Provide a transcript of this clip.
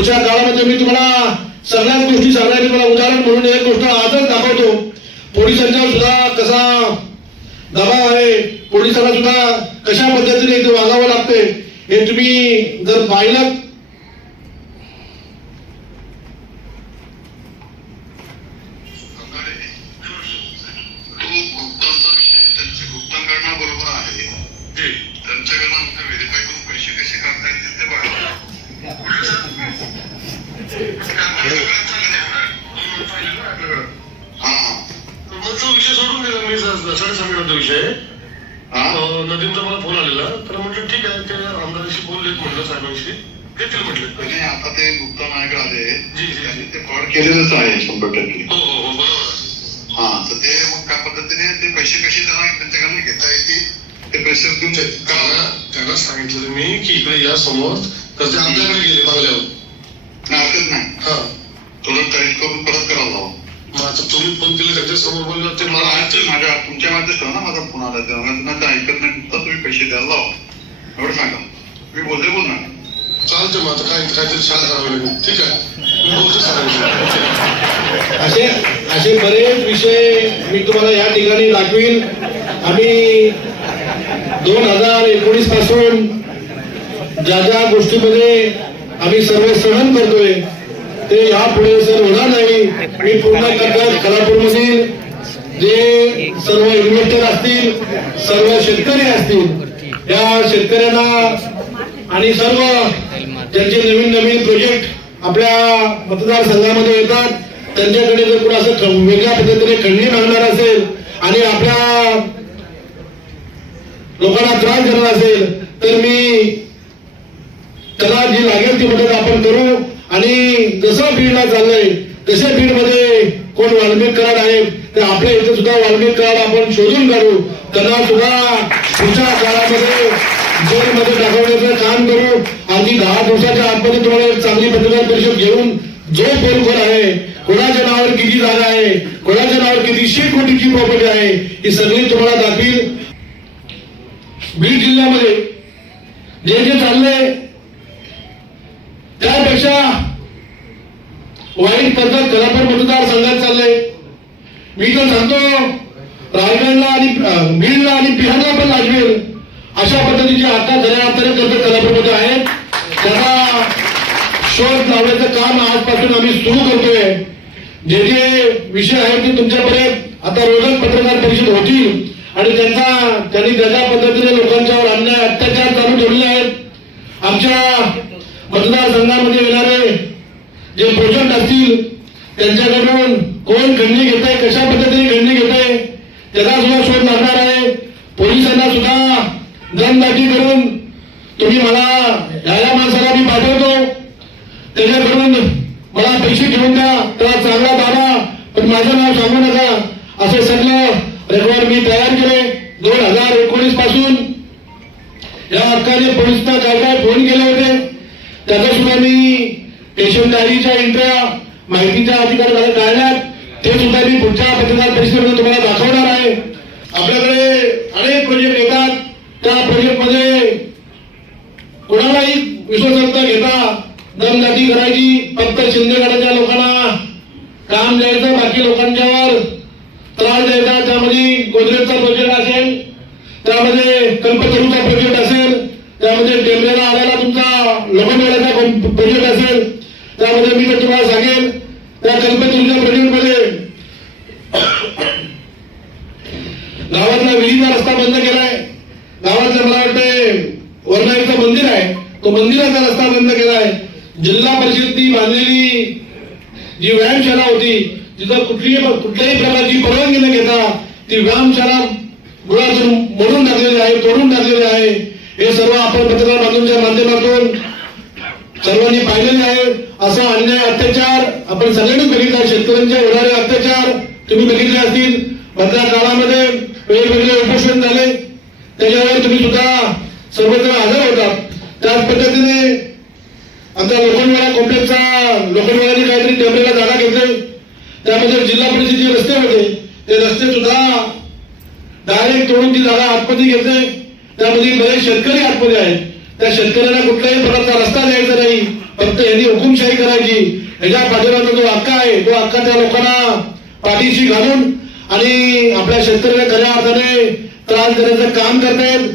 पुढच्या काळामध्ये मी तुम्हाला सगळ्याच गोष्टी सांगणार मी मला उदाहरण म्हणून एक गोष्ट आजच दाखवतो. पोलिसांच्या सुद्धा कसा दबाव आहे पोलिसांना सुद्धा कशा पद्धतीने इथे वागावं लागते हे तुम्ही जर पाहिलं साडेसहा विषय अं, नदीमचा मला फोन आलेला. तर म्हटलं ठीक आहे. ते आमदाराशी बोललेत म्हटलं साहेबांशी. देतील म्हटलं. आता ते गुप्ता माझ्याकडे आले. त्यांनी ते फ्रॉड केलेलंच आहे शंभर टक्के. हो हो हो बरोबर. हा तर ते मग त्या पद्धतीने ते पैसे कसे त्यांना त्यांच्याकडनं घेता येतील ते पैसे देऊन त्यांना सांगितलं मी की इकडे या समोर तर ते आपल्याकडे गेले मागल्यावर नाही हरकत नाही. हा. थोडं टाईट करून परत करायला लावा मग आता तुम्ही फोन केले त्यांच्यासमोर बोलले ते मला आहे, माझ्या तुमच्या ठेवा ना माझा फोन आला तेव्हा ते ऐकत नाही तर तुम्ही पैसे द्यायला लावा. एवढं सांगा. मी बोलले बोलणार चालते मग आता काय काहीतरी छान करावं लागेल. ठीक आहे. मी बोलतो असे असे बरेच विषय मी तुम्हाला या ठिकाणी दाखवीन. आम्ही दोन हजार एकोणीसपासून ज्या ज्या गोष्टीमध्ये आम्ही सर्व सहन करतोय ते यापुढे सर होणार नाही आणि पूर्ण करतात कोल्हापूरमधील जे सर्व इन्व्हेस्टर असतील सर्व शेतकरी असतील या शेतकऱ्यांना आणि सर्व ज्यांचे नवीन नवीन प्रोजेक्ट आपल्या मतदारसंघामध्ये येतात त्यांच्याकडे जर कुठं असं वेगळ्या पद्धतीने खंडणी मागणार असेल आणि आपल्या लोकांना त्रास देणार असेल तर मी त्याला जी लागेल ती मदत आपण करू. आणि जसं बीडला चाललंय तसे बीडमध्ये कोण वाल्मिक कराड आहे तर आपल्या इथे सुद्धा वाल्मिक कराड आपण शोधून काढू. त्यांना सुद्धा पुढच्या काळामध्ये जेलमध्ये टाकवण्याचं काम करू. आणि दहा दिवसाच्या आतमध्ये तुम्हाला एक चांगली पत्रकार परिषद घेऊन जो पोलखोर आहे कोणाच्या नावावर किती जागा आहे कोणाच्या नावावर कितीशे कोटीची प्रॉपर्टी आहे ही सगळी तुम्हाला दाखवील बीड जिल्ह्यामध्ये जे जे चाललंय वाईट पद्धत कोल्हापूर मतदारसंघात चाललंय. मी तर सांगतो रायगडला आणि बीडला आणि बिहारला पण लागवेल अशा पद्धतीची आता खऱ्या अर्थाने कर्ज कोल्हापूरमध्ये आहेत. त्याचा शोध लावण्याचं काम आजपासून आम्ही सुरू करतोय. जे जे विषय आहेत ते तुमच्यापर्यंत आता रोजच पत्रकार परिषद होतील. आणि त्यांचा त्यांनी त्याच्या पद्धतीने लोकांच्यावर अन्याय अत्याचार चालू ठेवले आहेत आमच्या मतदारसंघामध्ये येणारे जे प्रोजेक्ट असतील त्यांच्याकडून कोण खंडणी घेत आहे कशा पद्धतीने खंडणी घेत आहे त्याचा सुद्धा शोध लागणार आहे. पोलिसांना सुद्धा दमदाटी करून तुम्ही मला या माणसाला मी पाठवतो. त्याच्याकडून मला पैसे घेऊन द्या त्याला चांगला दाबा पण माझं नाव सांगू नका. असे सगळं रेकॉर्ड मी तयार केले. दोन हजार एकोणीसपासून या हक्काने पोलिसांना काय काय फोन केले होते त्याचा सुद्धा मी पेशंट डायरीच्या एंट्र्या माहितीच्या अधिकार झाल्या काढल्यात ते सुद्धा मी पुढच्या पत्रकार परिषदेमध्ये तुम्हाला दाखवणार आहे. आपल्याकडे अनेक प्रोजेक्ट येतात. त्या प्रोजेक्टमध्ये कोणालाही विश्वासार्हता घेता दमदाटी करायची फक्त शिंदेगडाच्या लोकांना काम द्यायचं बाकी लोकांच्यावर त्रास द्यायचा. त्यामध्ये गोदरेजचा प्रोजेक्ट असेल त्यामध्ये कल्पतरूचा प्रोजेक्ट असेल त्यामध्ये टेंबरेला आलेला तुमचा लग्नवेळाचा प्रोजेक्ट असेल त्यामध्ये मी तर तुम्हाला सांगेन त्या कल्पतरूच्या प्रोजेक्टमध्ये गावातला विहिरीचा रस्ता बंद केलाय. गावातलं मला वाटतं वरनाईचं मंदिर आहे. तो मंदिराचा रस्ता बंद केलाय. जिल्हा परिषदनी बांधलेली जी व्यायामशाळा होती तिथं कुठलीही कुठल्याही प्रकारची परवानगी न घेता ती व्यायामशाळा मुळातून मोडून टाकलेली आहे तोडून टाकलेली आहे. हे सर्व आपण पत्रकार बांधूंच्या माध्यमातून सर्वांनी पाहिलेले आहे. असा अन्याय अत्याचार आपण सगळ्यांनी बघितला शेतकऱ्यांचे होणारे अत्याचार तुम्ही बघितले असतील मधल्या काळामध्ये वेगवेगळे उपोषण झाले. त्याच्यावर तुम्ही सुद्धा सर्वत्र हजर होता. त्याच पद्धतीने आमच्या लोखंडवाडा कॉम्प्लेक्सचा लोखंडवाड्याने काहीतरी टेबलेला जागा घेतली. त्यामध्ये जिल्हा परिषदेचे रस्ते होते ते रस्ते सुद्धा डायरेक्ट तोडून ती जागा आतमध्ये घेतले. त्यामध्ये बरेच शेतकरी आतमध्ये आहेत. त्या शेतकऱ्यांना कुठल्याही प्रकारचा रस्ता द्यायचा नाही. फक्त यांनी हुकुमशाही करायची. ह्याच्या पाठीमागचा जो हक्क आहे तो हक्का त्या लोकांना पाठीशी घालून आणि आपल्या शेतकऱ्याला खऱ्या अर्थाने त्रास देण्याचं काम करतायत.